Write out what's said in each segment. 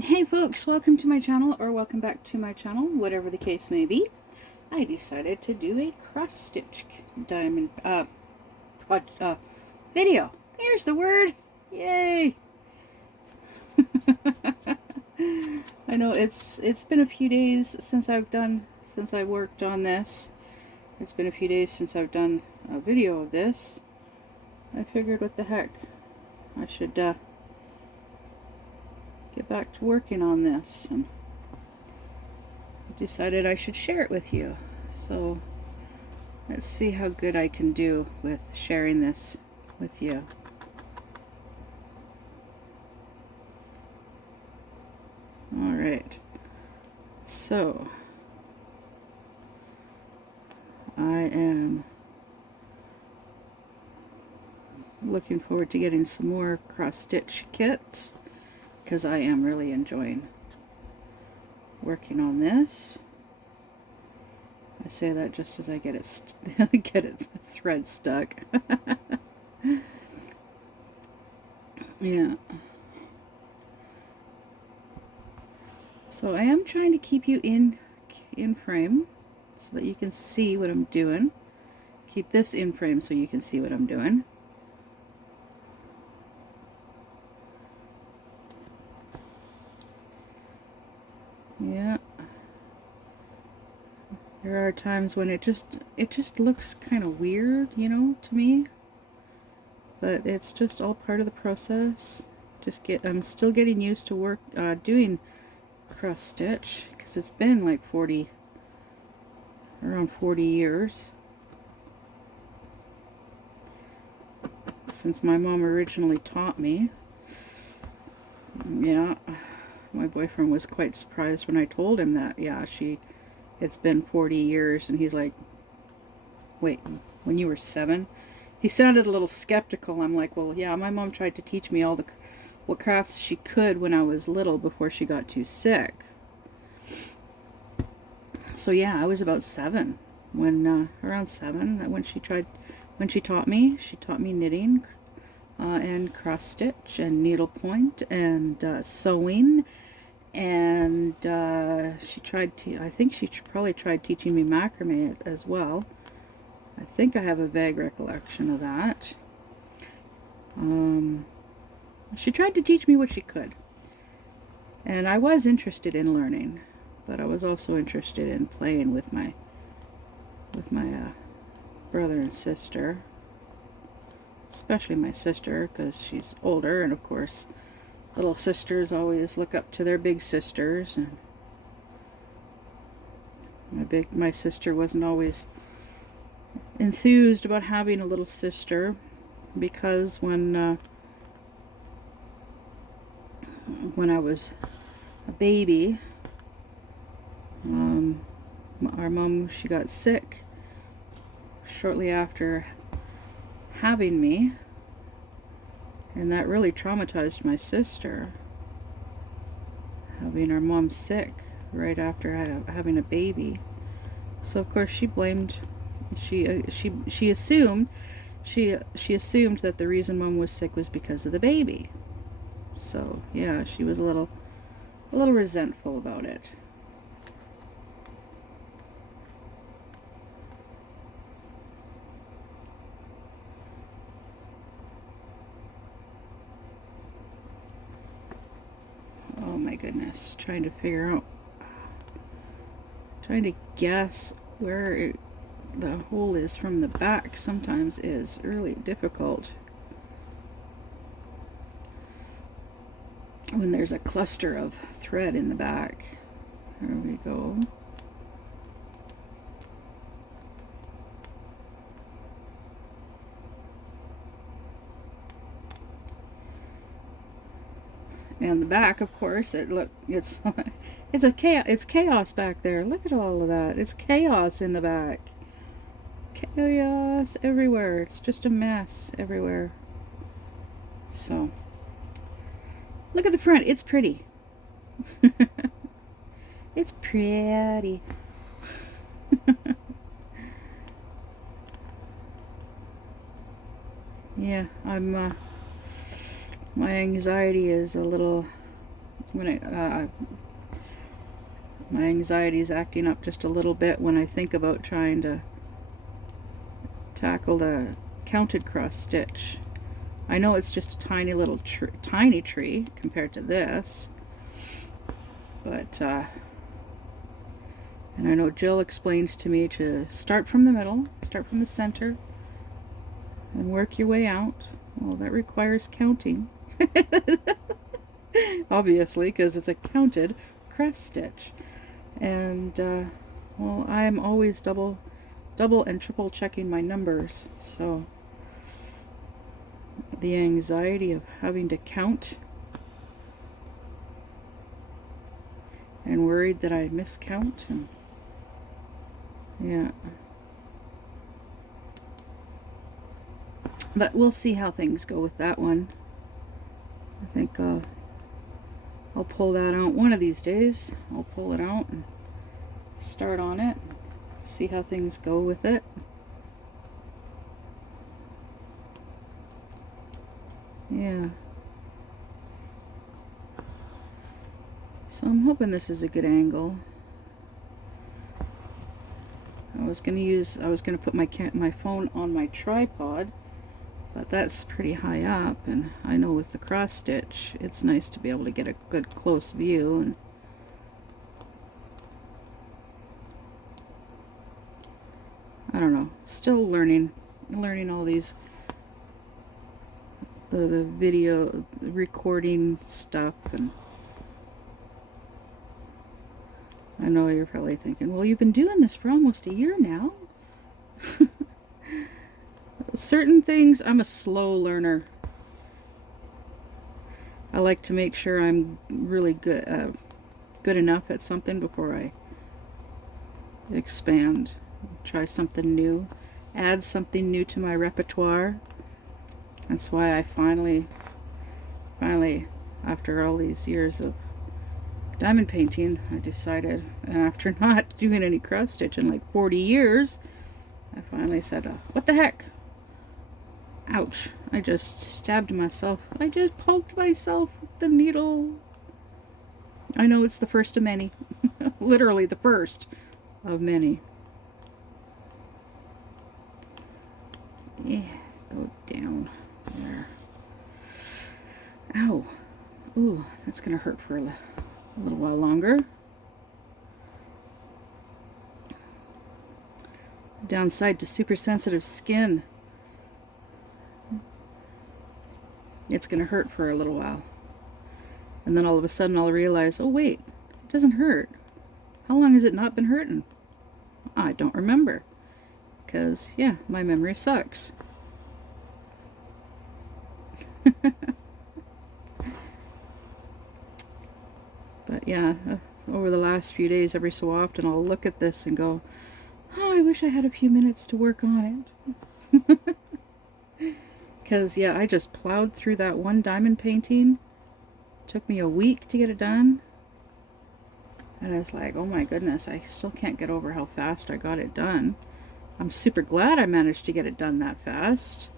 Hey folks, welcome to my channel, or welcome back to my channel, whatever the case may be. I decided to do a cross-stitch diamond video. There's the word. Yay! I know it's been a few days since I worked on this. It's been a few days since I've done a video of this. I figured, what the heck, I should get back to working on this, and decided I should share it with you. So let's see how good I can do with sharing this with you. Alright, so I am looking forward to getting some more cross-stitch kits because I am really enjoying working on this. I say that just as I get it get it thread stuck. Yeah. So I am trying to keep you in frame so that you can see what I'm doing. Keep this in frame so you can see what I'm doing. Yeah. There are times when it just looks kind of weird, you know, to me. But it's just all part of the process. I'm still getting used to doing cross stitch because it's been like around 40 years since my mom originally taught me. Yeah, my boyfriend was quite surprised when I told him that. Yeah, it's been 40 years, and he's like, wait, when you were 7? He sounded a little skeptical. I'm like, well, yeah, my mom tried to teach me what crafts she could when I was little before she got too sick. So yeah, I was about 7 when around 7 when she taught me. She taught me knitting and cross stitch and needlepoint and sewing, and I think she probably tried teaching me macrame as well. I think I have a vague recollection of that. She tried to teach me what she could, and I was interested in learning, but I was also interested in playing with my brother and sister, especially my sister because she's older, and of course little sisters always look up to their big sisters, and my sister wasn't always enthused about having a little sister because when I was a baby, our mom, she got sick shortly after having me, and that really traumatized my sister, having our mom sick right after having a baby. So of course she blamed, she assumed that the reason mom was sick was because of the baby. So yeah, she was a little resentful about it. Oh my goodness, trying to guess where the hole is from the back sometimes is really difficult when there's a cluster of thread in the back. There we go. And the back, of course, it's it's chaos back there. Look at all of that. It's chaos in the back. Chaos everywhere. It's just a mess everywhere. So look at the front. It's pretty. It's pretty. Yeah, my anxiety is a little when my anxiety is acting up just a little bit when I think about trying to tackle the counted cross stitch. I know it's just a tiny little tiny tree compared to this, but and I know Jill explained to me to start from the middle, start from the center, and work your way out. Well, that requires counting. Obviously, because it's a counted cross stitch. And, well, I am always double and triple checking my numbers. So, the anxiety of having to count and worried that I miscount, and yeah. But we'll see how things go with that one. I think I'll pull that out one of these days. I'll pull it out and start on it, see how things go with it. Yeah. So I'm hoping this is a good angle. I was gonna put my phone on my tripod, but that's pretty high up, and I know with the cross stitch it's nice to be able to get a good close view. And I don't know, still learning all these the video recording stuff. And I know you're probably thinking, well, you've been doing this for almost a year now. Certain things, I'm a slow learner. I like to make sure I'm really good enough at something before I expand, try something new, add something new to my repertoire. That's why I finally, after all these years of diamond painting, I decided, and after not doing any cross stitch in like 40 years, I finally said, what the heck? Ouch. I just stabbed myself. I just poked myself with the needle. I know it's the first of many. Literally the first of many. Yeah, go down there. Ow. Ooh, that's gonna hurt for a little while longer. Downside to super sensitive skin. It's gonna hurt for a little while. And then all of a sudden I'll realize, oh wait, it doesn't hurt. How long has it not been hurting? I don't remember. Because, yeah, my memory sucks. But yeah, over the last few days, every so often I'll look at this and go, oh, I wish I had a few minutes to work on it. Because, yeah, I just plowed through that one diamond painting. Took me a week to get it done. And it's like, oh my goodness, I still can't get over how fast I got it done. I'm super glad I managed to get it done that fast.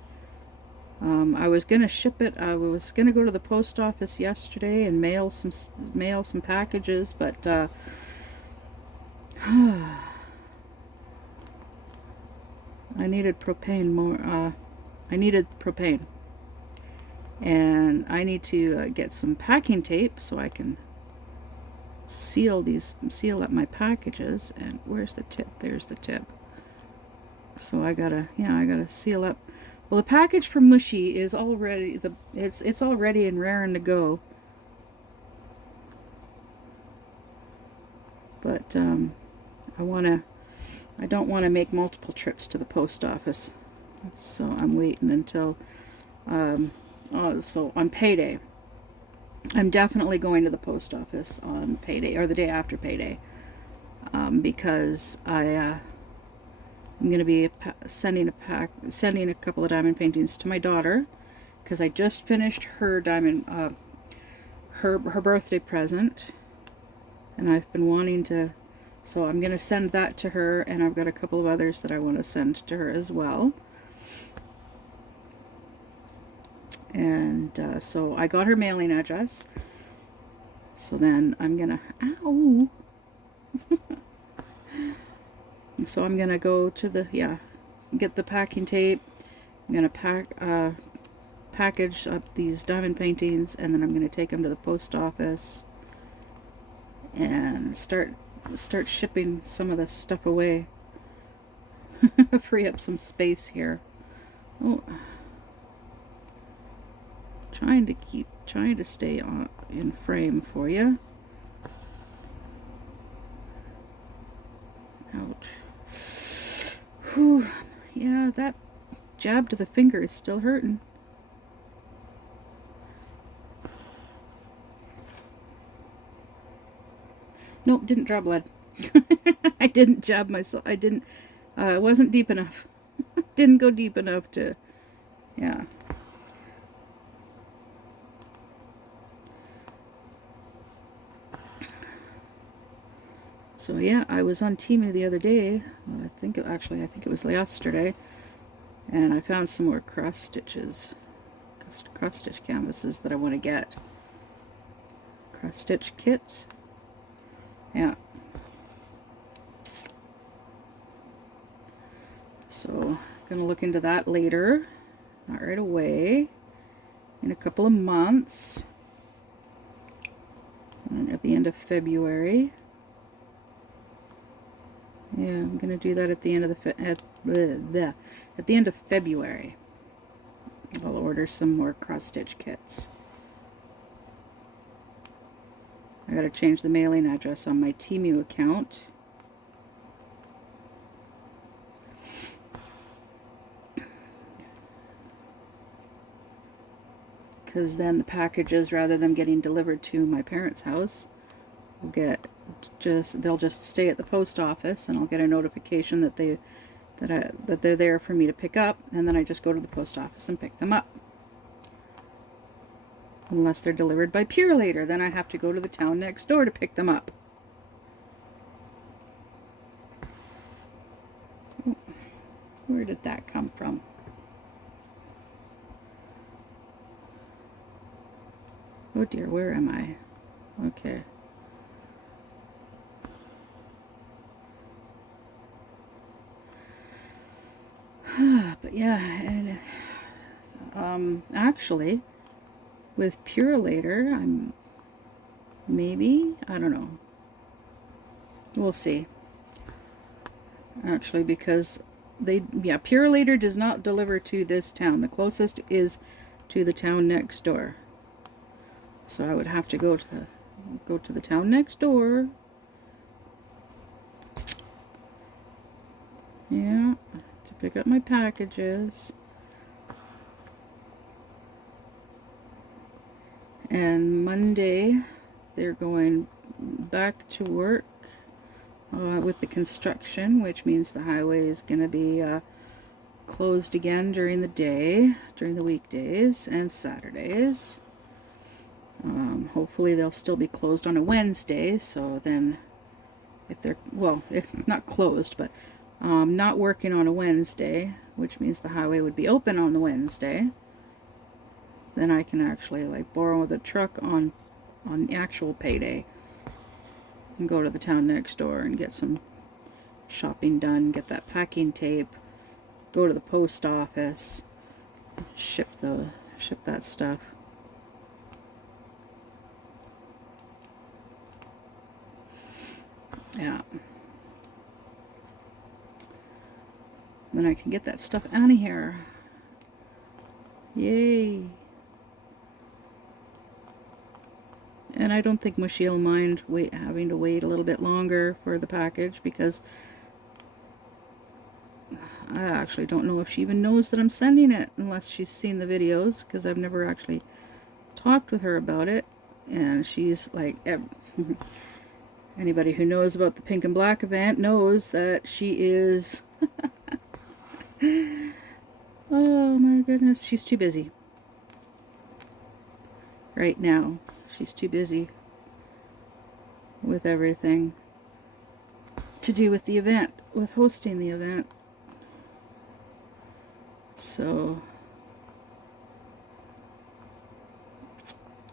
I was gonna ship it. I was gonna go to the post office yesterday and mail some packages, but I needed propane I needed propane, and I need to get some packing tape so I can seal up my packages. And where's the tip? There's the tip. So I gotta seal up. Well, the package from Mushy is already it's all ready and raring to go. But I don't want to make multiple trips to the post office. So I'm waiting until so on payday. I'm definitely going to the post office on payday, or the day after payday, because I'm going to be sending a couple of diamond paintings to my daughter, because I just finished her diamond her birthday present, and I've been wanting to, so I'm going to send that to her, and I've got a couple of others that I want to send to her as well. And so I got her mailing address, So then I'm gonna, ow! So I'm gonna go to the, get the packing tape. I'm gonna package up these diamond paintings, and then I'm gonna take them to the post office and start shipping some of this stuff away. Free up some space here. Oh, trying to stay in frame for you. Ouch. Whew. Yeah, that jab to the finger is still hurting. Nope, didn't draw blood. I didn't jab myself. I didn't. It wasn't deep enough. Didn't go deep enough to. Yeah. So yeah, I was on Temu the other day. I think it was yesterday, and I found some more cross stitch canvases that I want to get. Cross stitch kits. Yeah. So gonna look into that later, not right away. In a couple of months, and at the end of February. Yeah, I'm gonna do that at the end of at the end of February. I'll order some more cross stitch kits. I gotta change the mailing address on my Temu account. Because then the packages, rather than getting delivered to my parents' house, they'll just stay at the post office, and I'll get a notification that they're there for me to pick up, and then I just go to the post office and pick them up. Unless they're delivered by Purolator, then I have to go to the town next door to pick them up. Oh, where did that come from? Oh dear, where am I? Okay. But yeah, and actually, with Purolator, I don't know. We'll see. Actually, because Purolator does not deliver to this town. The closest is to the town next door. So I would have to go to the town next door. Yeah, to pick up my packages. And Monday, they're going back to work with the construction, which means the highway is going to be closed again during the day, during the weekdays and Saturdays. Hopefully they'll still be closed on a Wednesday, so then if not closed, but not working on a Wednesday, which means the highway would be open on the Wednesday, then I can actually borrow the truck on the actual payday and go to the town next door and get some shopping done, get that packing tape, go to the post office, ship that stuff. Yeah. Then I can get that stuff out of here. Yay. And I don't think Mushy will mind having to wait a little bit longer for the package, because I actually don't know if she even knows that I'm sending it, unless she's seen the videos, because I've never actually talked with her about it. And she's like, anybody who knows about the Pink and Black event knows that she is oh my goodness, she's too busy right now. She's too busy with everything to do with the event, with hosting the event. So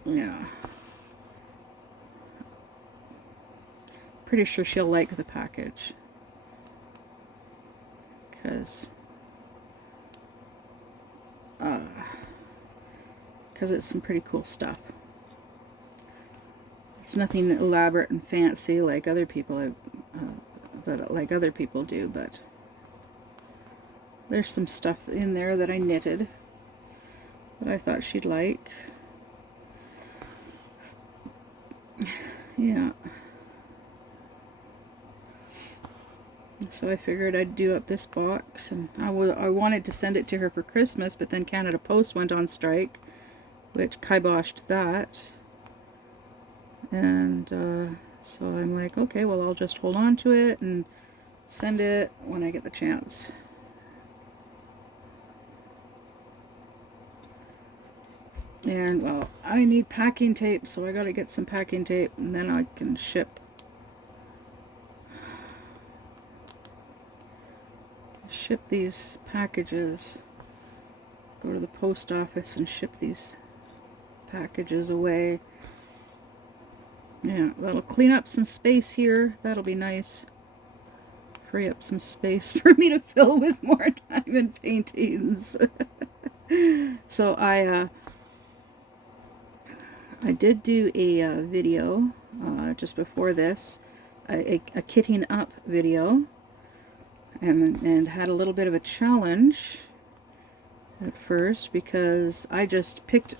yeah. pretty sure she'll like the package, because it's some pretty cool stuff. It's nothing elaborate and fancy like other people do, but there's some stuff in there that I knitted that I thought she'd like. Yeah. So I figured I'd do up this box, and I wanted to send it to her for Christmas, but then Canada Post went on strike, which kiboshed that. And so I'm like, okay, well, I'll just hold on to it and send it when I get the chance. And, well, I need packing tape, so I gotta get some packing tape, and then I can ship these packages. Go to the post office and ship these packages away. Yeah, that'll clean up some space here. That'll be nice. Free up some space for me to fill with more diamond paintings. So I did do a video just before this, a kitting up video, and had a little bit of a challenge at first, because I just picked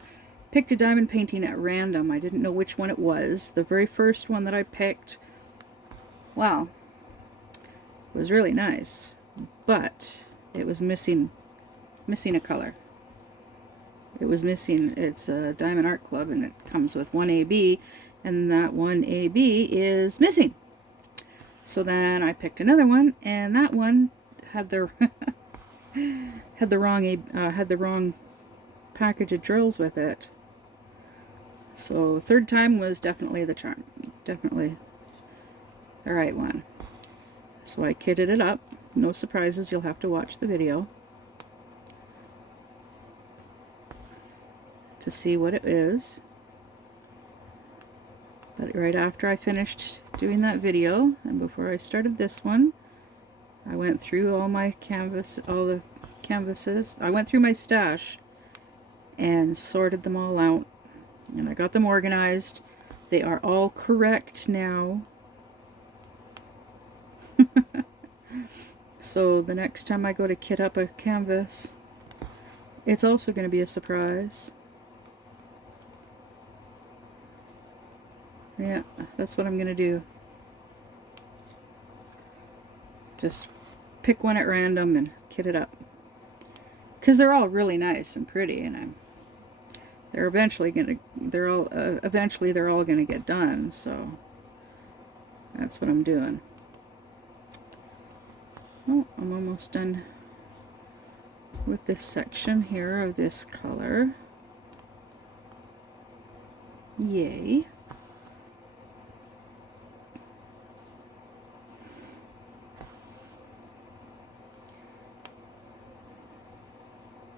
a diamond painting at random. I didn't know which one it was. The very first one that I picked, wow, was really nice, but it was missing a color. It was missing. It's a Diamond Art Club, and it comes with one AB, and that one AB is missing. So then I picked another one, and that one had the had the wrong package of drills with it. So third time was definitely the charm. Definitely the right one. So I kitted it up. No surprises, you'll have to watch the video to see what it is. But right after I finished doing that video, and before I started this one, I went through all the canvases. I went through my stash and sorted them all out, and I got them organized. They are all correct now. So the next time I go to kit up a canvas, it's also going to be a surprise. Yeah, that's what I'm going to do. Just pick one at random and kit it up. Because they're all really nice and pretty, and they're eventually all going to get done, so that's what I'm doing. Oh, I'm almost done with this section here of this color. Yay.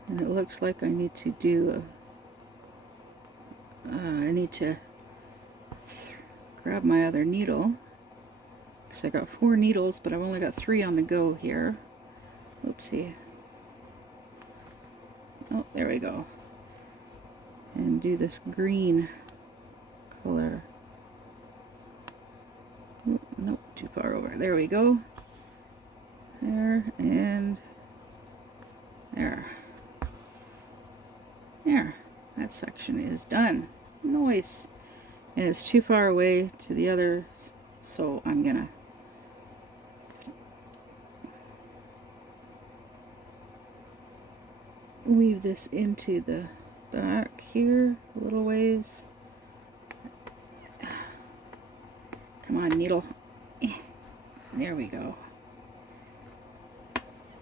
And it looks like I need to do I need to grab my other needle, because I got 4 needles, but I've only got 3 on the go here. Oopsie. Oh, there we go. And do this green color. Oh, nope, too far over. There we go. There, and there. There. That section is done. Nice. And it's too far away to the others, so I'm gonna weave this into the back here a little ways. Come on, needle. There we go.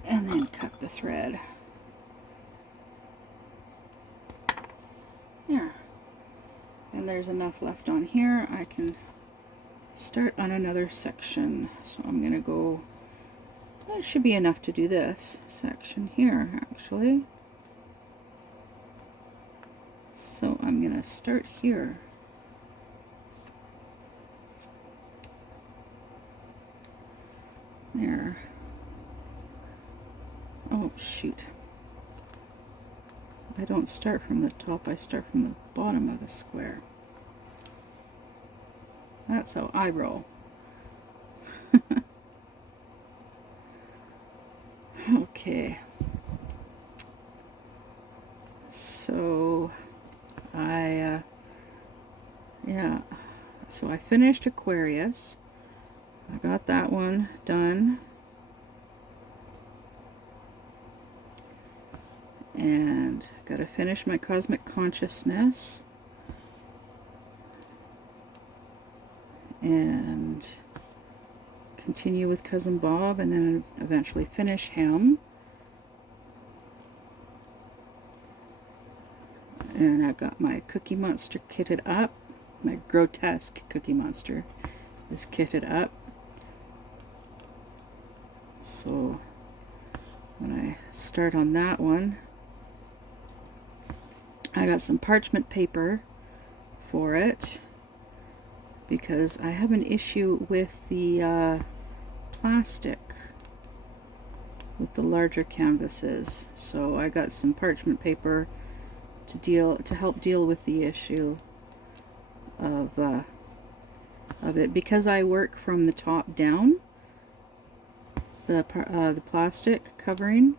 And then cut the thread. There. And there's enough left on here. I can start on another section. So I'm going to go, that should be enough to do this section here, actually. So I'm going to start here. There. Oh, shoot. I don't start from the top, I start from the bottom of the square. That's how I roll. Okay. So, yeah. So I finished Aquarius. I got that one done. And got to finish my Cosmic Consciousness. And continue with Cousin Bob, and then eventually finish him. And I've got my Cookie Monster kitted up. My grotesque Cookie Monster is kitted up. So when I start on that one, I got some parchment paper for it because I have an issue with the plastic with the larger canvases. So I got some parchment paper to help deal with the issue of it, because I work from the top down. The plastic covering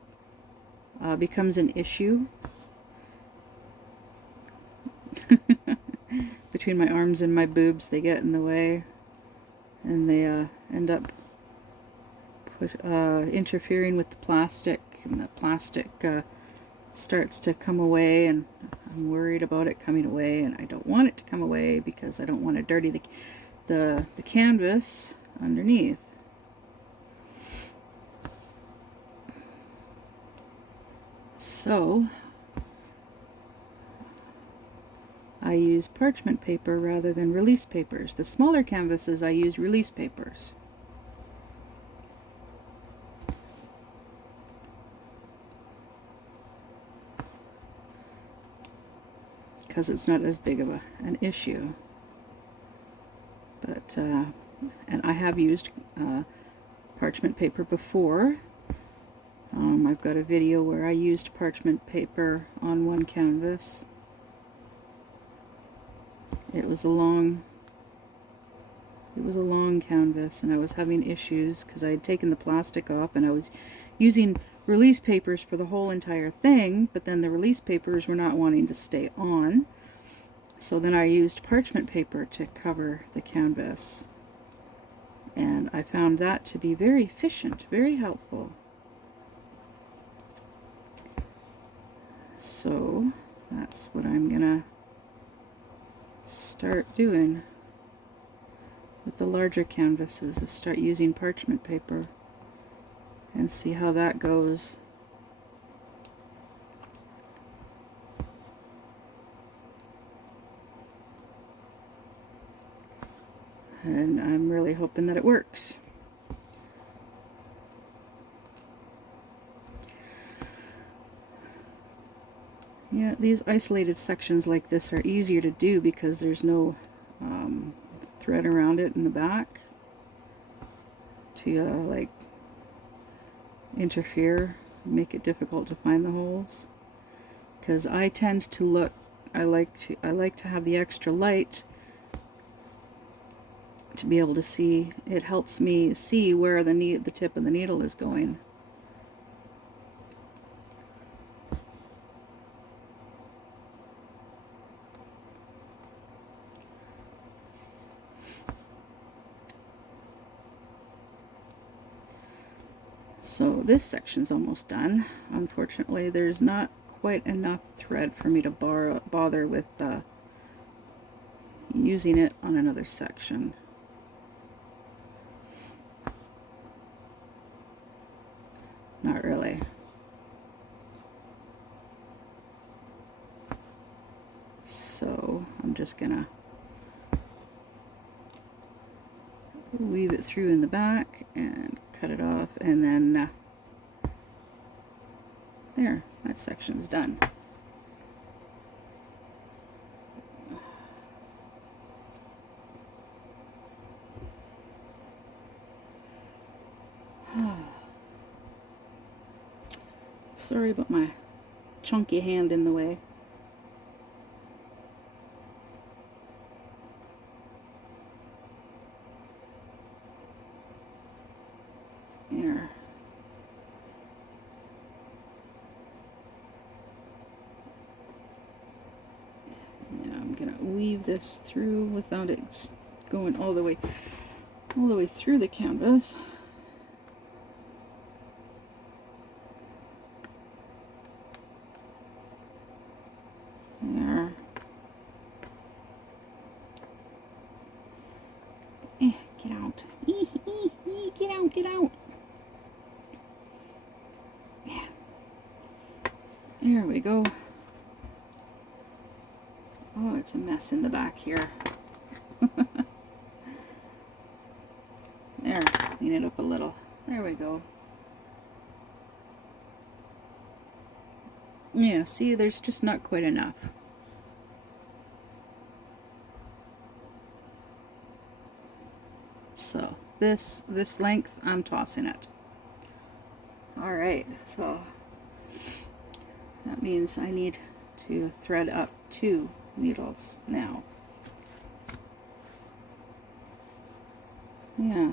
becomes an issue between my arms and my boobs. They get in the way, and they end up interfering with the plastic, and the plastic starts to come away, and I'm worried about it coming away, and I don't want it to come away because I don't want to dirty the canvas underneath. So I use parchment paper rather than release papers. The smaller canvases I use release papers. Because it's not as big of an issue. But and I have used parchment paper before. I've got a video where I used parchment paper on one canvas. It was a long canvas, and I was having issues because I had taken the plastic off, and I was using release papers for the whole entire thing, but then the release papers were not wanting to stay on. So then I used parchment paper to cover the canvas, and I found that to be very efficient, very helpful. So that's what I'm gonna start doing with the larger canvases, is start using parchment paper and see how that goes. And I'm really hoping that it works. Yeah, these isolated sections like this are easier to do because there's no thread around it in the back to like interfere, make it difficult to find the holes. Because I tend to look, I like to have the extra light to be able to see. It helps me see where the tip of the needle is going. So this section's almost done. Unfortunately, there's not quite enough thread for me to bother with using it on another section. Not really. So I'm just gonna weave it through in the back and cut it off, and then there, that section's done. Sorry about my chunky hand in the way. There. Now I'm gonna weave this through without it going all the way through the canvas. There. Get out. Get out, get out. Yeah. There we go. Oh, it's a mess in the back here. There, clean it up a little. There we go. Yeah, see, there's just not quite enough. So this length, I'm tossing it. All right, so that means I need to thread up 2 needles now. Yeah,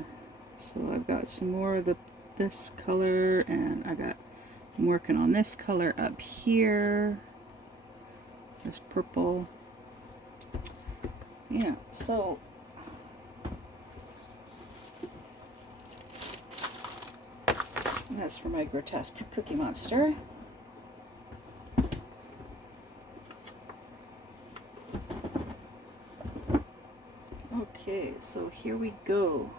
so I've got some more of this color, and I'm working on this color up here, this purple. Yeah, so that's for my grotesque Cookie Monster. Okay, so here we go.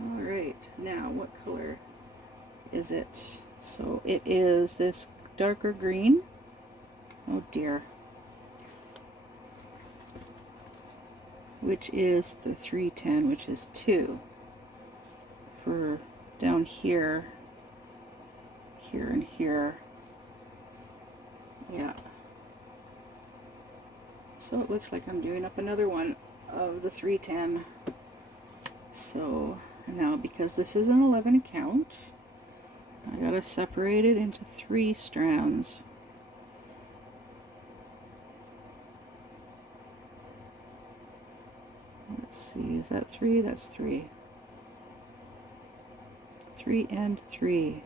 All right, now what color is it? So it is this darker green. Oh dear. Which is the 310, which is 2 for down here, here and here. Yeah. So it looks like I'm doing up another one of the 310. So now, because this is an 11 count, I gotta separate it into 3 strands. Let's see, is that 3? That's 3. 3 and 3.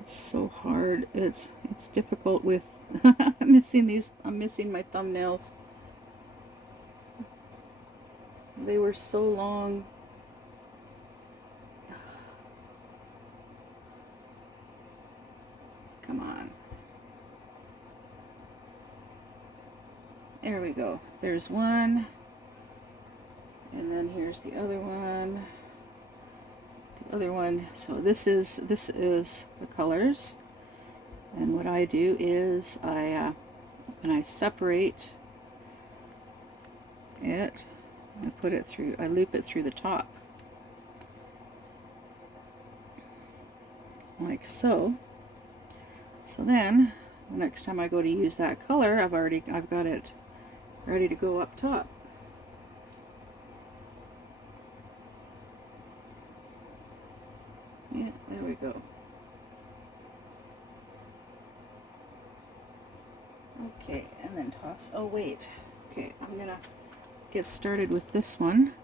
It's so hard. It's difficult with I'm missing my thumbnails. They were so long. Come on. There we go. There's one. And then here's the other one. The other one. So this is the colors. And what I do is I separate it. I loop it through the top. Like so. So then, the next time I go to use that color, I've got it ready to go up top. Yeah, there we go. Okay, and then toss. Oh wait. Okay, I'm gonna get started with this one,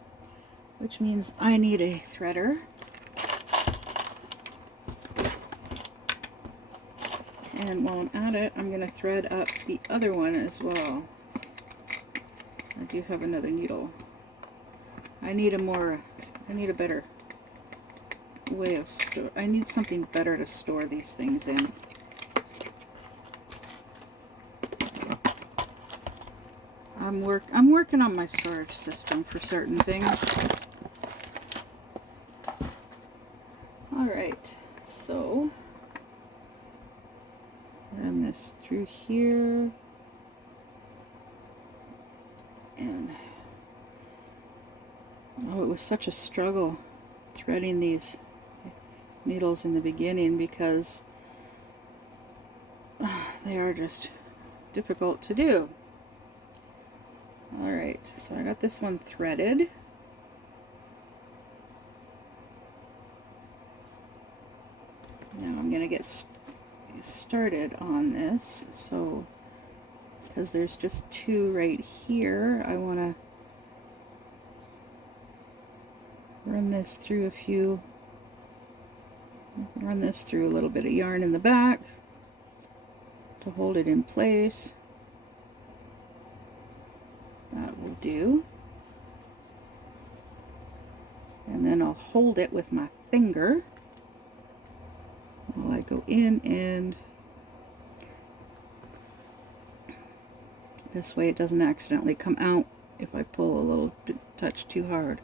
which means I need a threader. And while I'm at it, I'm gonna thread up the other one as well. I do have another needle. I need a better way of I need something better to store these things in. I'm working on my storage system for certain things. All right, so run this through here, and oh, it was such a struggle threading these needles in the beginning because they are just difficult to do. Alright, so I got this one threaded. Now I'm going to get started on this. So, because there's just two right here, I want to run this through a little bit of yarn in the back to hold it in place. That will do. And then I'll hold it with my finger while I go in, and this way it doesn't accidentally come out if I pull a little touch too hard.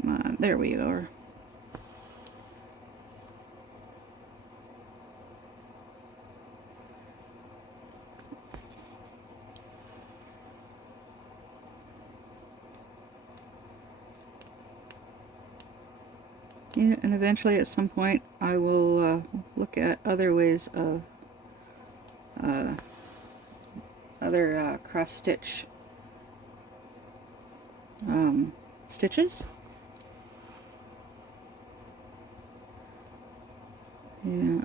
Come on, there we are. Yeah, and eventually at some point I will look at other ways of other cross stitch stitches. Yeah,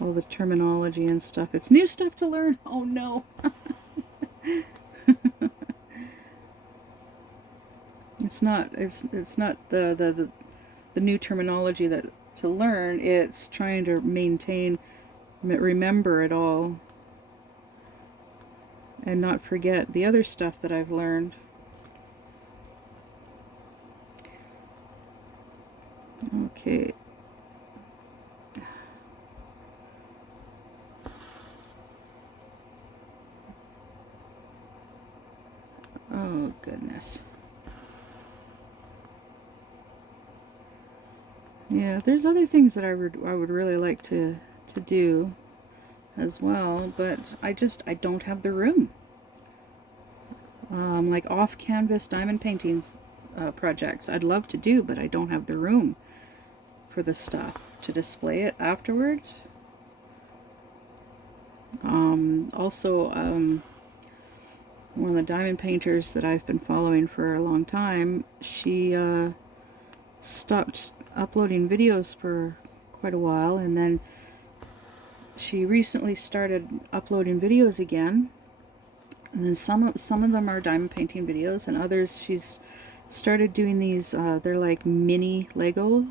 all the terminology and stuff. It's new stuff to learn. Oh no. It's not the new terminology that to learn. It's trying to remember it all and not forget the other stuff that I've learned. Okay. Oh goodness. Yeah, there's other things that I would really like to do as well, but I don't have the room. Like off-canvas diamond paintings projects I'd love to do, but I don't have the room for the stuff to display it afterwards. Also, one of the diamond painters that I've been following for a long time, she stopped uploading videos for quite a while, and then she recently started uploading videos again. And then some of them are diamond painting videos, and others she's started doing these. They're like mini Legos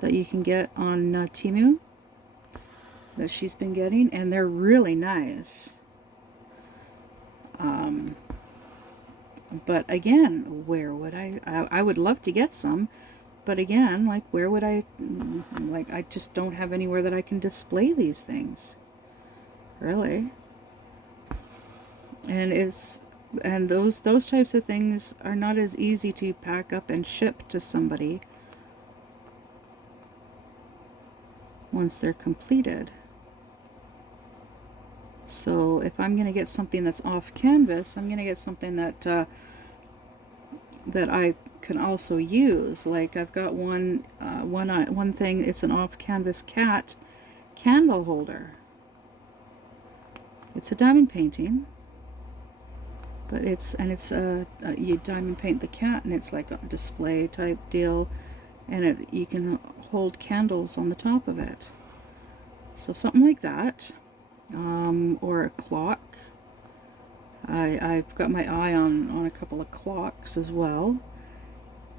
that you can get on Temu, that she's been getting, and they're really nice. But again, where would I would love to get some, but again, like where would I just don't have anywhere that I can display these things, really. And those types of things are not as easy to pack up and ship to somebody once they're completed. So if I'm going to get something that's off canvas, I'm going to get something that that I can also use. Like I've got one thing. It's an off canvas cat candle holder. It's a diamond painting, but you diamond paint the cat, and it's like a display type deal, and you can hold candles on the top of it. So something like that. Or a clock. I've got my eye on a couple of clocks as well.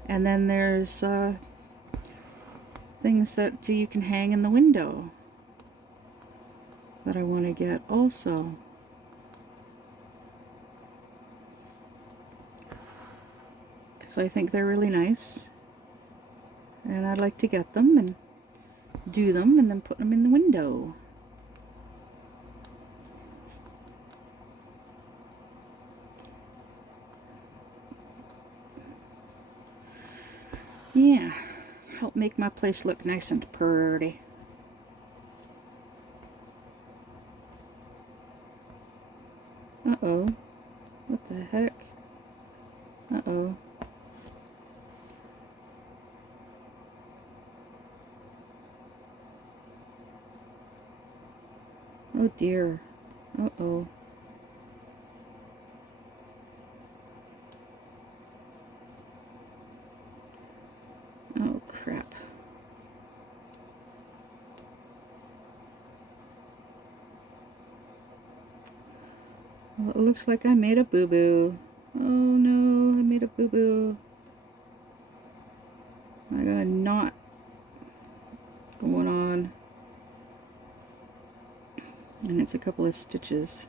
And then there's things that you can hang in the window that I want to get also. Because I think they're really nice. And I'd like to get them and do them and then put them in the window. Yeah, help make my place look nice and pretty. Uh-oh. What the heck? Uh-oh. Oh dear. Uh-oh. Oh crap. Well, it looks like I made a boo-boo. Oh no, I made a boo-boo. I got a knot going on. And it's a couple of stitches.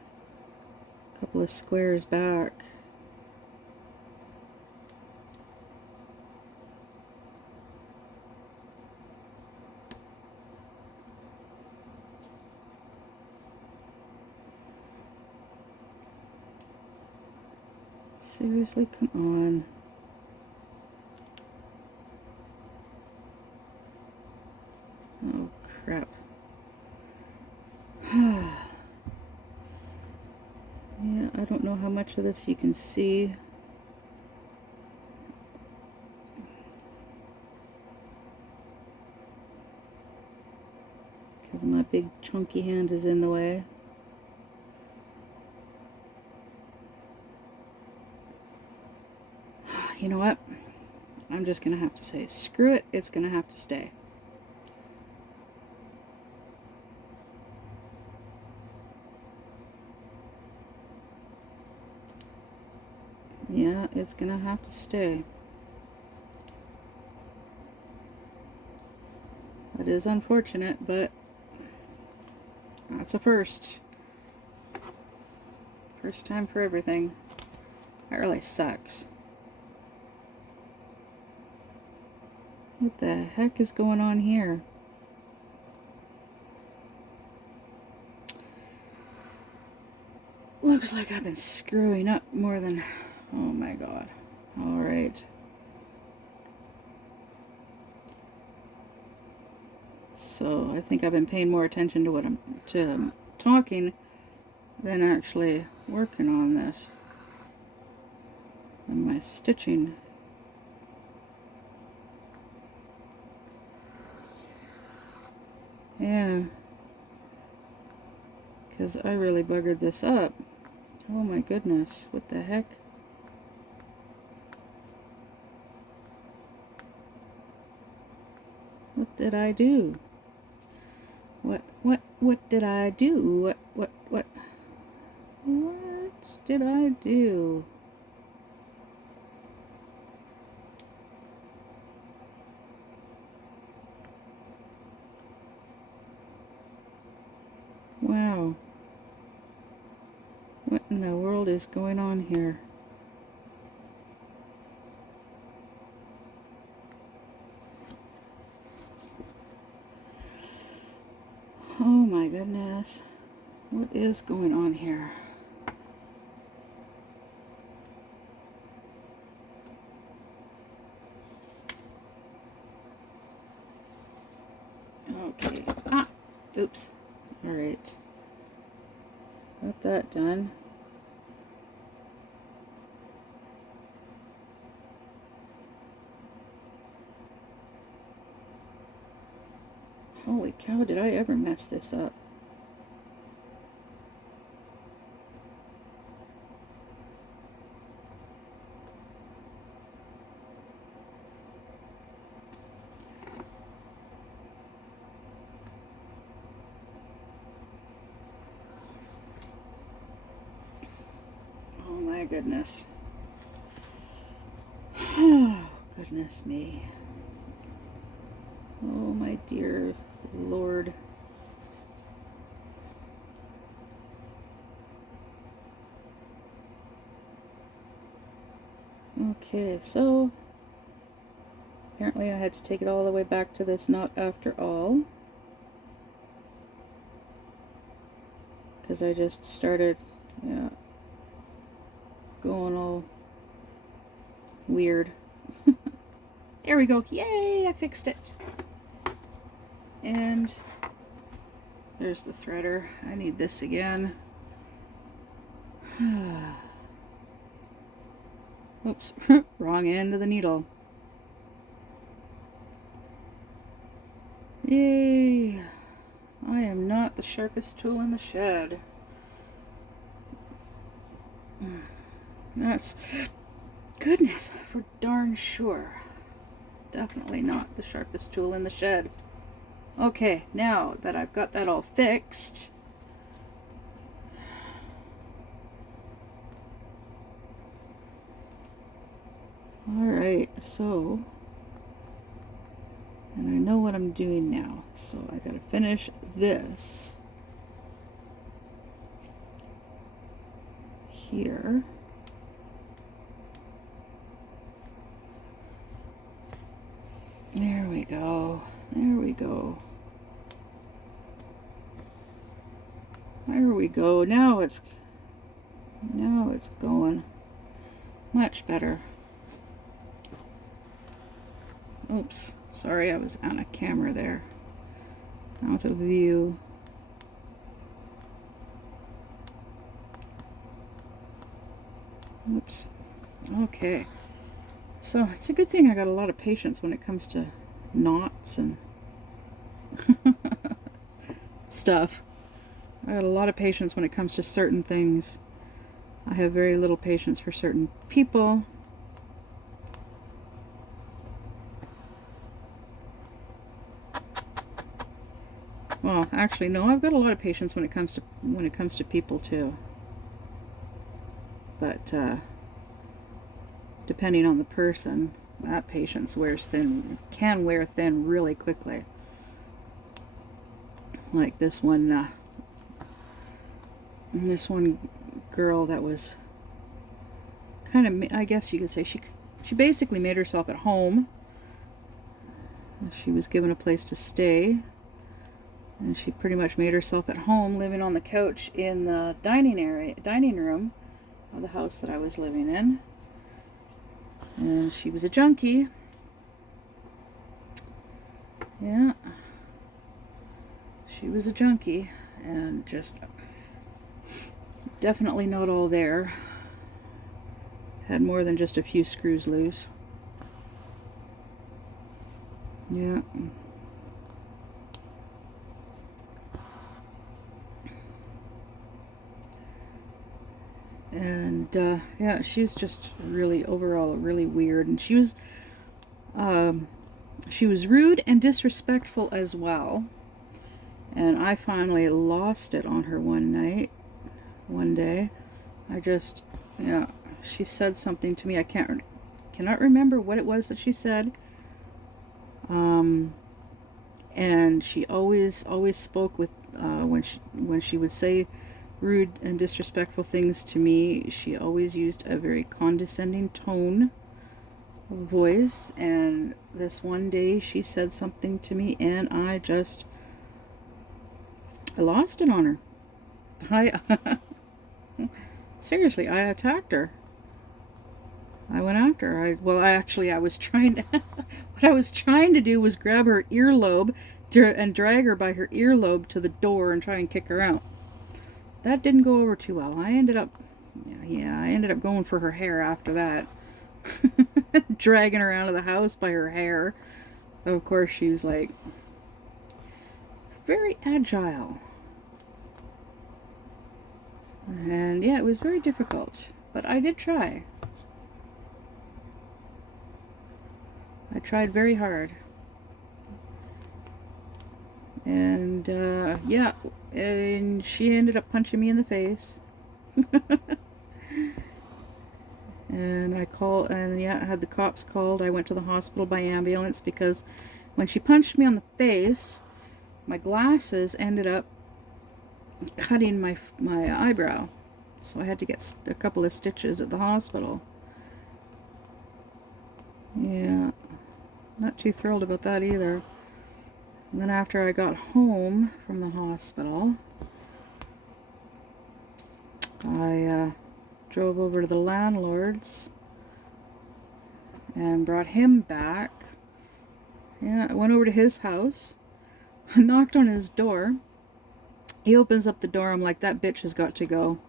A couple of squares back. Seriously, come on. Oh crap. Yeah, I don't know how much of this you can see. Because my big chunky hand is in the way. You know what? I'm just gonna have to say, screw it, it's gonna have to stay. Yeah, it's gonna have to stay. That is unfortunate, but that's a first. First time for everything. That really sucks. What the heck is going on here? Looks like I've been screwing up more than... Oh my god. Alright. So I think I've been paying more attention to what I'm talking than actually working on this. And my stitching. Yeah. Because I really buggered this up. Oh my goodness. What the heck? What did I do? What did I do? What did I do? Wow. What in the world is going on here? Oh my goodness. What is going on here? Okay. Ah! Oops. Alright. Got that done. Holy cow, did I ever mess this up? Oh my goodness. Oh, goodness me. Oh my dear Lord. Okay, so apparently I had to take it all the way back to this knot after all. Because I just started, yeah, going all weird. There we go. Yay, I fixed it. And there's the threader. I need this again. Oops, wrong end of the needle. Yay! I am not the the sharpest tool in the shed. That's, goodness, for darn sure. Definitely not the sharpest tool in the shed. Okay, now that I've got that all fixed, alright, so, and I know what I'm doing now, so I gotta finish this here. There we go. There we go. There we go. Now it's going much better. Oops. Sorry, I was on a camera there. Out of view. Oops. Okay. So it's a good thing I got a lot of patience when it comes to knots and stuff. I got a lot of patience when it comes to certain things. I have very little patience for certain people. Well, actually, no, I've got a lot of patience when it comes to people too. But depending on the person, that patience wears thin, can wear thin really quickly. Like this one girl that was kind of, I guess you could say, she basically made herself at home. She was given a place to stay, and she pretty much made herself at home, living on the couch in the dining room of the house that I was living in. And she was a junkie. Yeah. She was a junkie, and just definitely not all there. Had more than just a few screws loose. Yeah. And yeah, she was just really, overall, really weird. And she was rude and disrespectful as well. And I finally lost it on her one day. I just, yeah, she said something to me. I cannot remember what it was that she said. And she always spoke with, when she would say rude and disrespectful things to me, she always used a very condescending tone of voice. And this one day she said something to me, and I lost it on her. Seriously, I attacked her. I went after her. I was trying to, what I was trying to do was grab her earlobe and drag her by her earlobe to the door and try and kick her out. That didn't go over too well. I ended up going for her hair after that. Dragging her out of the house by her hair. Of course, she was like very agile. And yeah, it was very difficult, but I did try. I tried very hard. And yeah, and she ended up punching me in the face. And I had the cops called. I went to the hospital by ambulance because when she punched me on the face, my glasses ended up cutting my eyebrow. So I had to get a couple of stitches at the hospital. Yeah, not too thrilled about that either. And then after I got home from the hospital, I drove over to the landlord's and brought him back. Yeah, I went over to his house, knocked on his door. He opens up the door. I'm like, that bitch has got to go.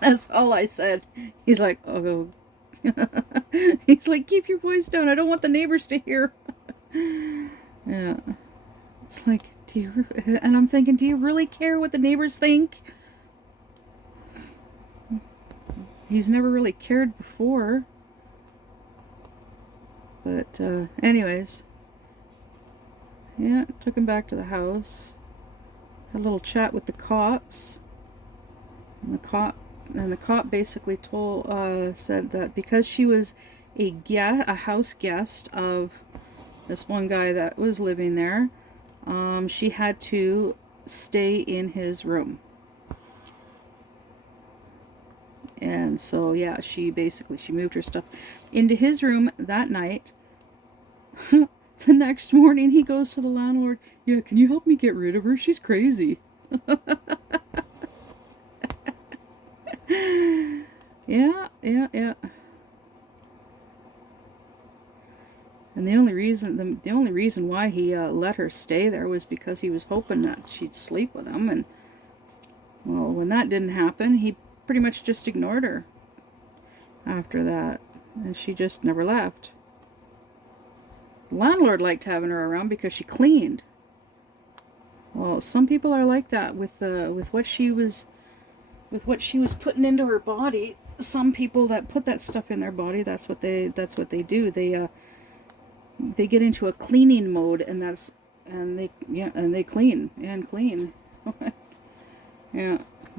That's all I said. He's like, oh. He's like, keep your voice down. I don't want the neighbors to hear. Yeah. It's like, and I'm thinking, do you really care what the neighbors think? He's never really cared before. But, anyways, yeah, took him back to the house. Had a little chat with the cops. And the cop basically said that because she was a house guest of this one guy that was living there, she had to stay in his room. And so, yeah, she moved her stuff into his room that night. The next morning, he goes to the landlord, yeah, can you help me get rid of her? She's crazy. Yeah. And the only reason why he let her stay there was because he was hoping that she'd sleep with him. And, well, when that didn't happen, he pretty much just ignored her after that. And she just never left. The landlord liked having her around because she cleaned. Well, some people are like that with what she was putting into her body. Some people that put that stuff in their body, that's what they do. They get into a cleaning mode, and they clean and clean. Yeah,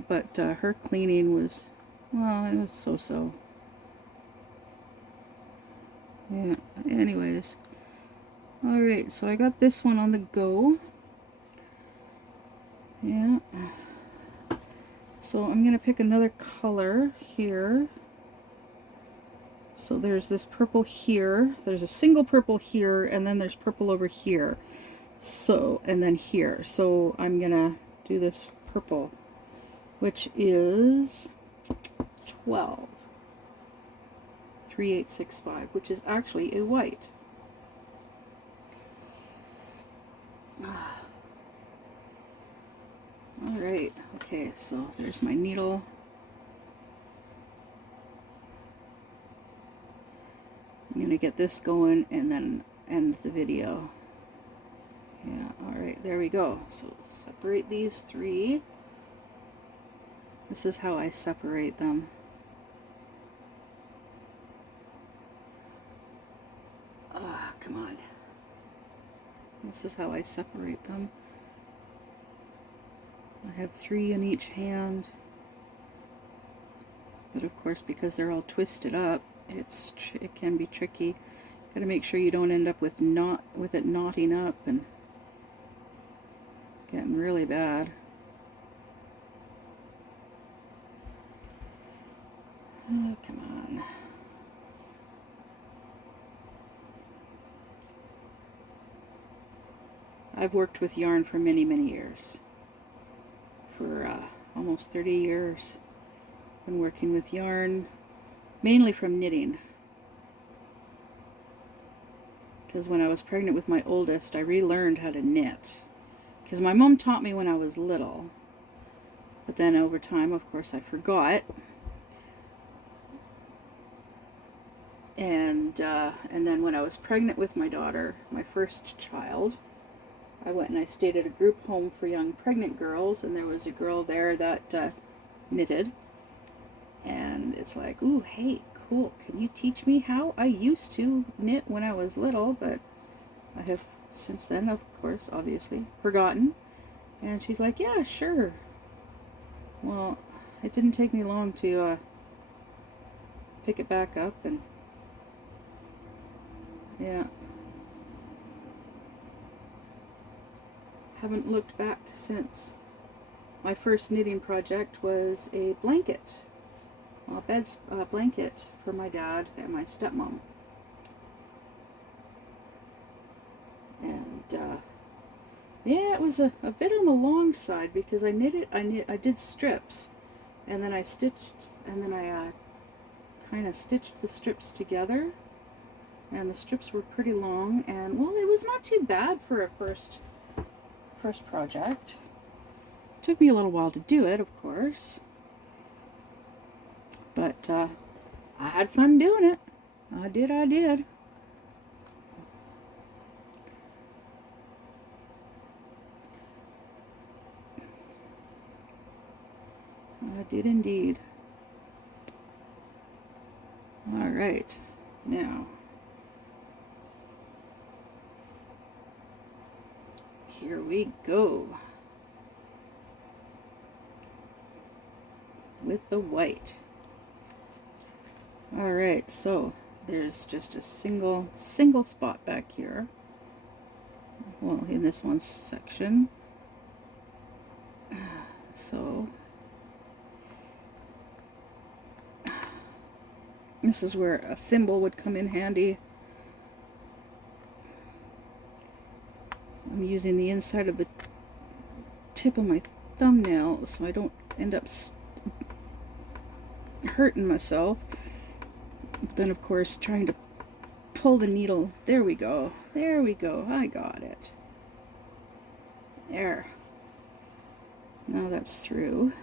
but her cleaning was, well, it was so. Yeah. Anyways, all right. So I got this one on the go. Yeah. So I'm gonna pick another color here. So there's this purple here. There's a single purple here, and then there's purple over here. So, and then here. So I'm gonna do this purple, which is 12. 3865, which is actually a white. Alright, okay, so there's my needle. I'm going to get this going and then end the video. Yeah, alright, there we go. So separate these three. This is how I separate them. Come on. This is how I separate them. I have 3 in each hand. But of course, because they're all twisted up, it can be tricky. Got to make sure you don't end up with it knotting up and getting really bad. Oh, come on. I've worked with yarn for many years. For almost 30 years. Been working with yarn, mainly from knitting. Because when I was pregnant with my oldest, I relearned how to knit. Because my mom taught me when I was little. But then over time, of course, I forgot. And then when I was pregnant with my daughter, my first child, I went and I stayed at a group home for young pregnant girls, and there was a girl there that knitted. And it's like, ooh, hey, cool, can you teach me how? I used to knit when I was little, but I have since then, of course, obviously, forgotten. And she's like, yeah, sure. Well, it didn't take me long to pick it back up, and yeah. Haven't looked back since. My first knitting project was a blanket. A blanket for my dad and my stepmom. And yeah, it was a bit on the long side because I did strips, and then I kind of stitched the strips together, and the strips were pretty long, and well, it was not too bad for a first project. Took me a little while to do it, of course, but I had fun doing it. I did. I did indeed. All right, now here we go with the white. All right, so there's just a single spot back here. Well, in this one section. So this is where a thimble would come in handy. I'm using the inside of the tip of my thumbnail so I don't end up hurting myself. But then, of course, trying to pull the needle. There we go. There we go. I got it. There. Now that's through.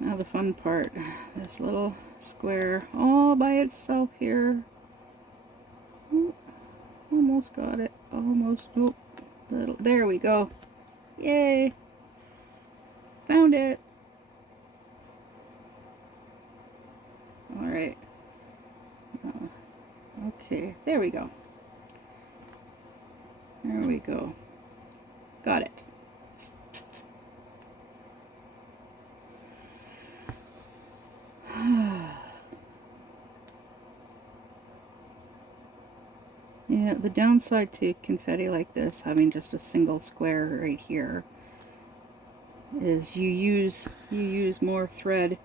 Now the fun part. This little square all by itself here. Ooh, almost got it. Almost. Oh, little. There we go. Yay. Found it. All right. Okay. There we go. There we go. Got it. Yeah, the downside to confetti like this, having just a single square right here, is you use more thread.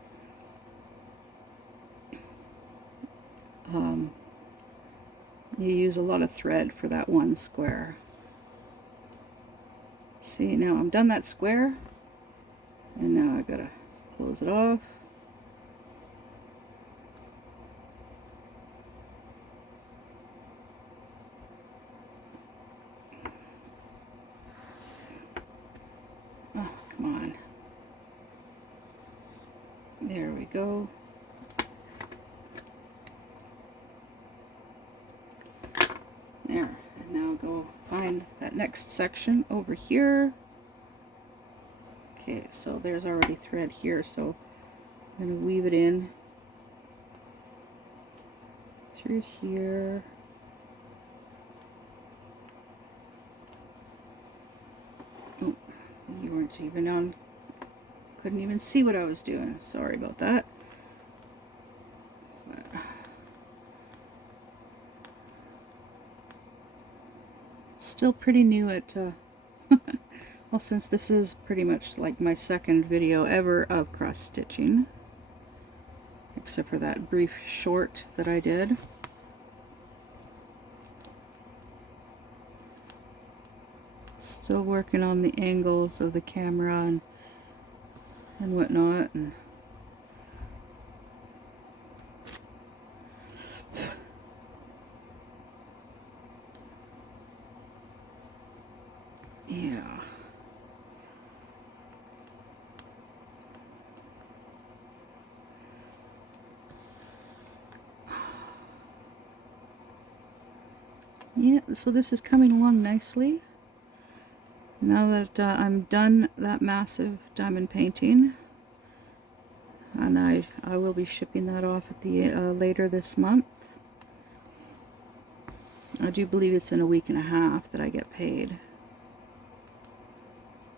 You use a lot of thread for that one square. See, now I'm done that square, and now I gotta close it off. Oh, come on. There we go. There. And now go find that next section over here. Okay, so there's already thread here, so I'm going to weave it in through here. Oh, you weren't even on. Couldn't even see what I was doing. Sorry about that. Still pretty new at, well, since this is pretty much like my second video ever of cross stitching, except for that brief short that I did. Still working on the angles of the camera and whatnot, and yeah. Yeah, so this is coming along nicely. Now that I'm done that massive diamond painting, and I will be shipping that off at the later this month. I do believe it's in a week and a half that I get paid.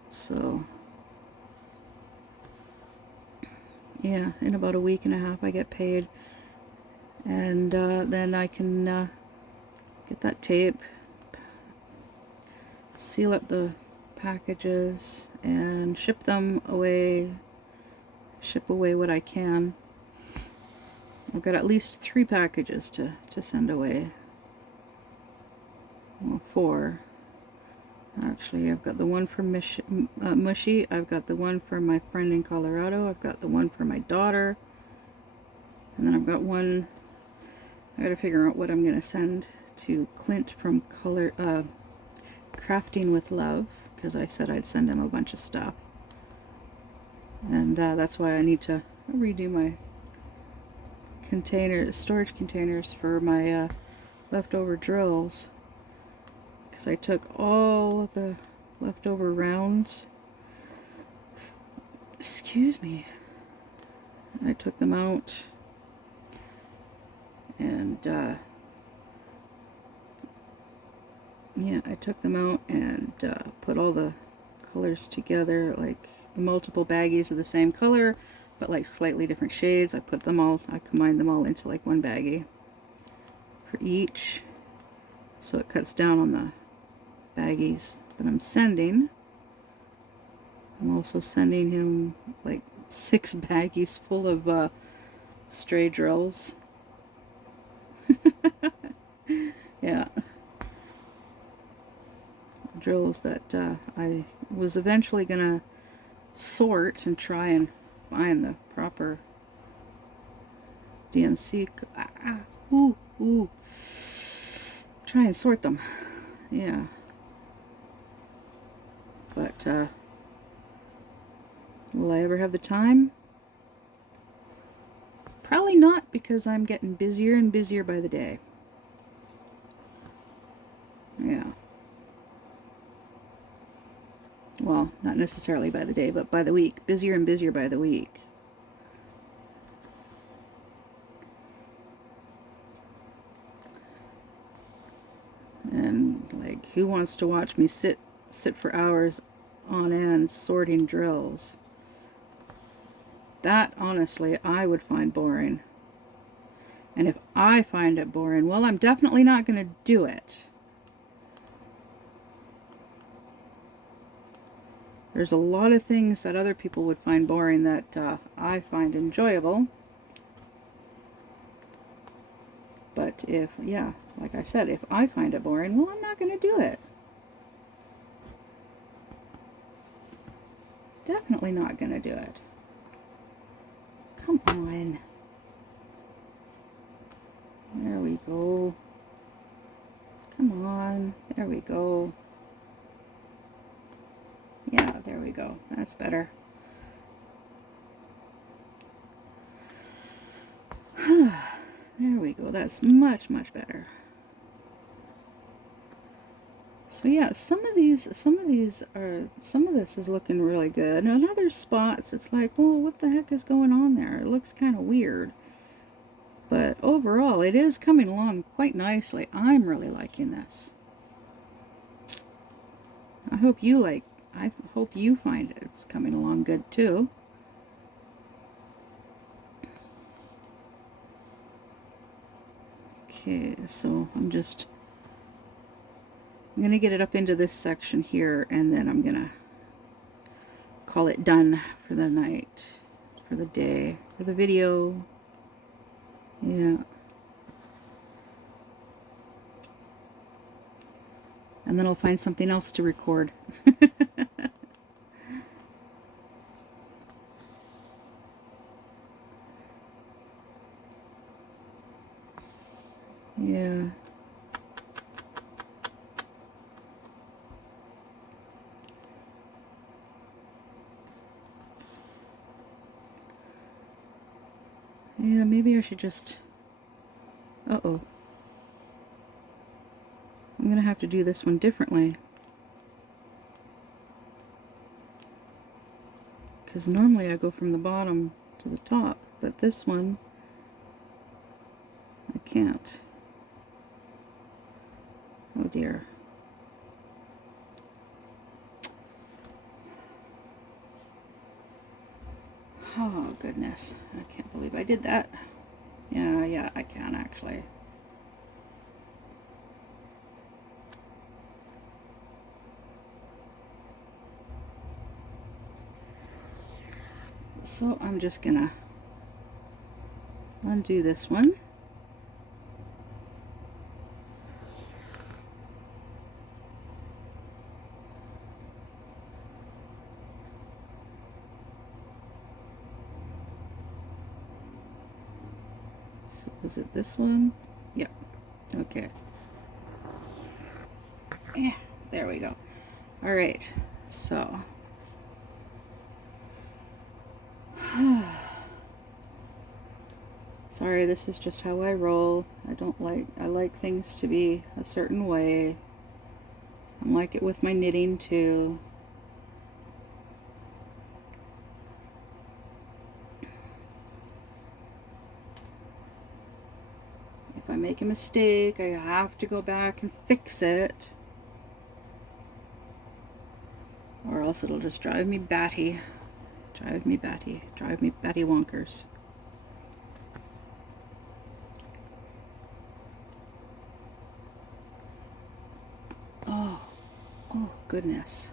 So yeah, in about a week and a half I get paid, and then I can get that tape, seal up the packages, and ship them away. Ship away what I can. I've got at least 3 packages to send away. Well, 4. Actually, I've got the one for Mushy, I've got the one for my friend in Colorado, I've got the one for my daughter, and then I've got one, I gotta figure out what I'm gonna send to Clint from Crafting with Love, because I said I'd send him a bunch of stuff. And that's why I need to redo my storage containers for my leftover drills, because I took all of the leftover rounds, Excuse me. I took them out and yeah, I took them out and put all the colors together, like the multiple baggies of the same color but like slightly different shades. I combined them all into like one baggie for each, so it cuts down on the baggies that I'm sending. I'm also sending him like 6 baggies full of stray drills. Yeah, drills that I was eventually gonna sort and try and find the proper DMC. Ooh. Try and sort them. Yeah. But will I ever have the time? Probably not, because I'm getting busier and busier by the day. Yeah. Well, not necessarily by the day, but by the week. Busier and busier by the week. And like, who wants to watch me sit for hours on end sorting drills? That, honestly, I would find boring. And if I find it boring, well, I'm definitely not going to do it. There's a lot of things that other people would find boring that I find enjoyable. But if, yeah, like I said, if I find it boring, well, I'm not going to do it. Definitely not going to do it. Come on. There we go. Come on. There we go. Yeah, there we go. That's better. There we go. That's much, much better. So yeah, some of this is looking really good. And in other spots, it's like, well, what the heck is going on there? It looks kind of weird. But overall, it is coming along quite nicely. I'm really liking this. I hope you find it's coming along good too. Okay, so I'm gonna get it up into this section here, and then I'm gonna call it done for the night, for the day, for the video. Yeah. And then I'll find something else to record. Yeah. Yeah, maybe I should just... Uh-oh. I'm gonna have to do this one differently. Because normally I go from the bottom to the top, but this one I can't. Oh dear. Oh goodness, I can't believe I did that. Yeah, I can actually. So I'm just gonna undo this one. So is it this one? Yep. Okay. Yeah, there we go. All right, so sorry, this is just how I roll. I like things to be a certain way. I'm like it with my knitting too. if I make a mistake, I have to go back and fix it. Or else it'll just drive me batty. Drive me batty wonkers. Oh, oh goodness.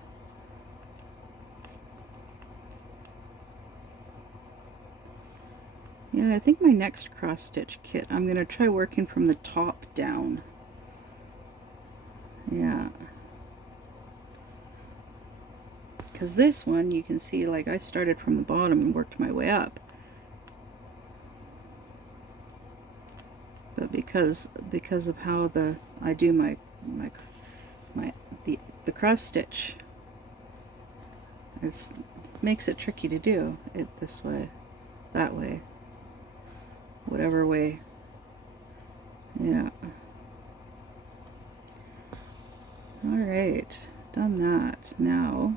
Yeah, I think my next cross stitch kit, I'm going to try working from the top down. Yeah. Because this one, you can see, like, I started from the bottom and worked my way up. But because of how I do the cross stitch, it makes it tricky to do it this way, that way, whatever way. Yeah. All right, done that. Now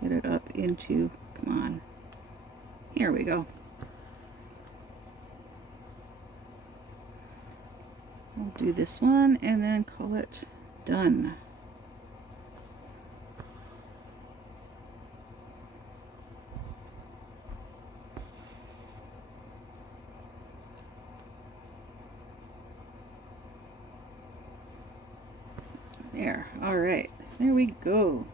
get it up into, come on, here we go. I'll do this one and then call it done. There, all right, there we go.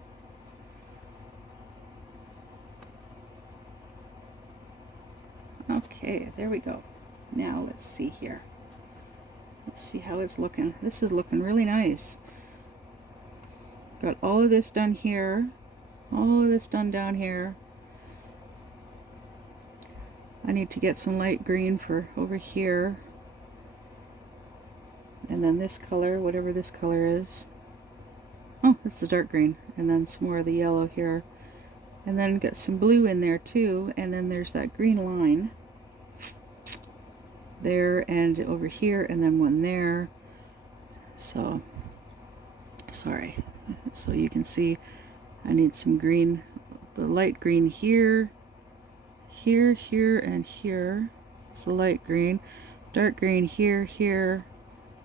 Okay, there we go. Now let's see here. Let's see how it's looking. This is looking really nice. Got all of this done here, all of this done down here. I need to get some light green for over here. And then this color, whatever this color is. Oh, it's the dark green. And then some more of the yellow here. And then get some blue in there too. And then there's that green line there and over here, and then one there. So, sorry. So you can see I need some green, the light green here, here, here, and here. It's the light green. Dark green here, here,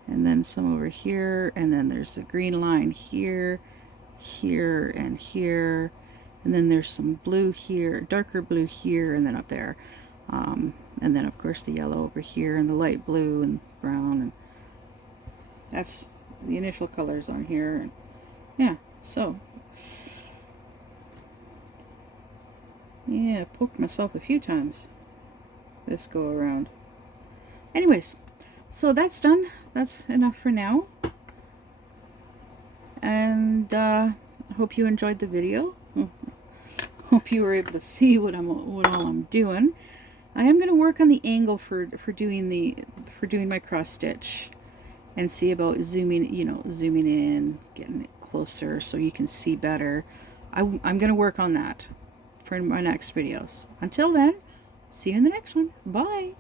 and then some over here, and then there's the green line here, here, and here, and then there's some blue here, darker blue here, and then up there. And then of course the yellow over here, and the light blue and brown, and that's the initial colors on here. And yeah, so yeah, poked myself a few times this go around. Anyways, so that's done. That's enough for now. And I hope you enjoyed the video. Hope you were able to see what all I'm doing. I am going to work on the angle for doing my cross stitch, and see about zooming in, getting it closer so you can see better. I'm going to work on that for my next videos. Until then, see you in the next one. Bye.